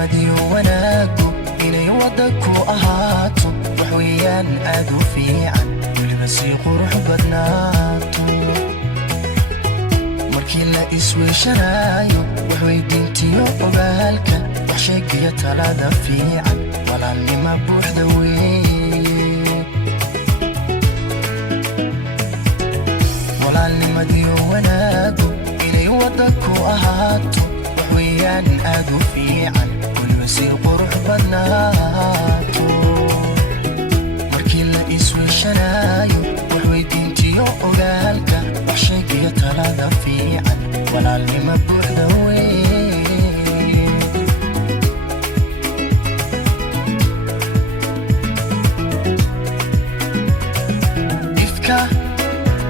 walaalnimadiyo wanaagu inay wada ku ahaato wax weeyaan aad u fiican weliba sii qurux badnaato markii la isweeshanayo wax weydiintiyo ogaalka wax sheegiyo talada fiican walaalnima buuxda weeye walaalnimadiyo wanaagu inay wada ku ahaato wax weeyaan aad u fiican weliba sii qurux badnaato markii la isweeshanayo wax weydiintiyo ogaalka wax sheegiyo talada fiican walaalnima buuxda weeye ifka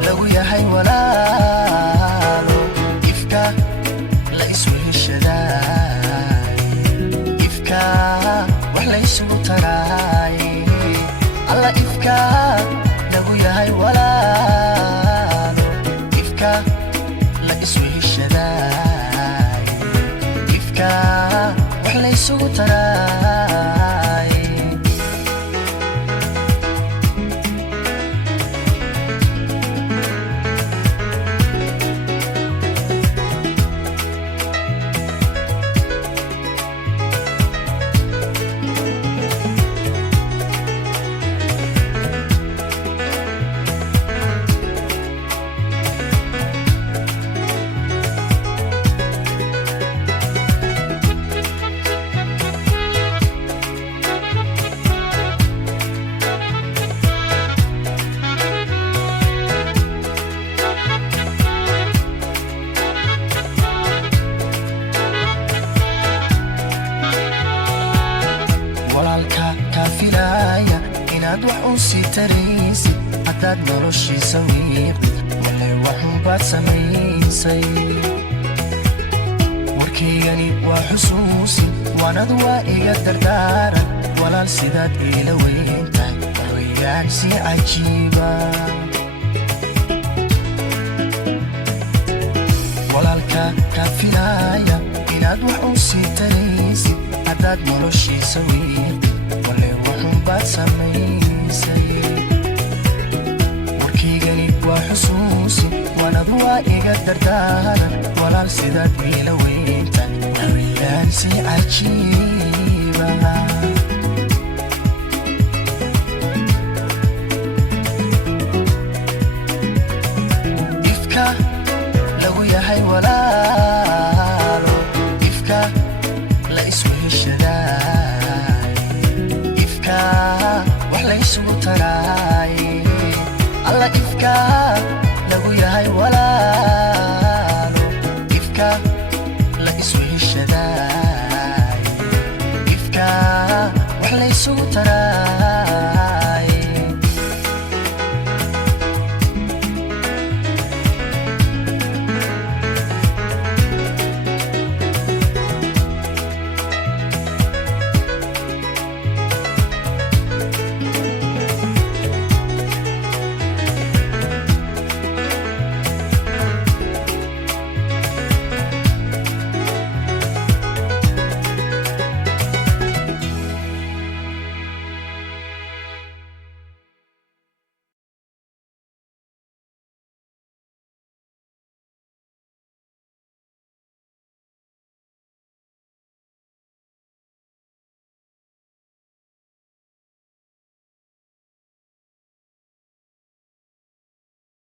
lagu yahay walaalo ifka la isweheshadaay ifka wax la isugu taraay alla ifka lagu yahay walaalo ifka la isweheshadaay ifka wax la isugu taraay walaalka kaafilaya inaad wax u sii taraysid haddaad noloshiisa wiiqdid walay waxunbaad samaysay warkaygani waa xusuusin waanad waa iga dardaaran walaal sidaad iila weyntahay wax weeyaan si cajiiba walaalka kaafilaya inaad wax u sii taraysid haddaad noloshiisa wiiqdid walay waxunbaad samaysay warkaygani waa xusuusin waanad waa iga dardaaran walaal sidaad iila weyntahay wax weeyaan si cajiiba ifka lagu yahay walaalo ifka la isweheshadaay ifka wax la isugu taraay alla ifka lagu yahay walaalo ifka la isweheshadaay ifka wax la isugu taraay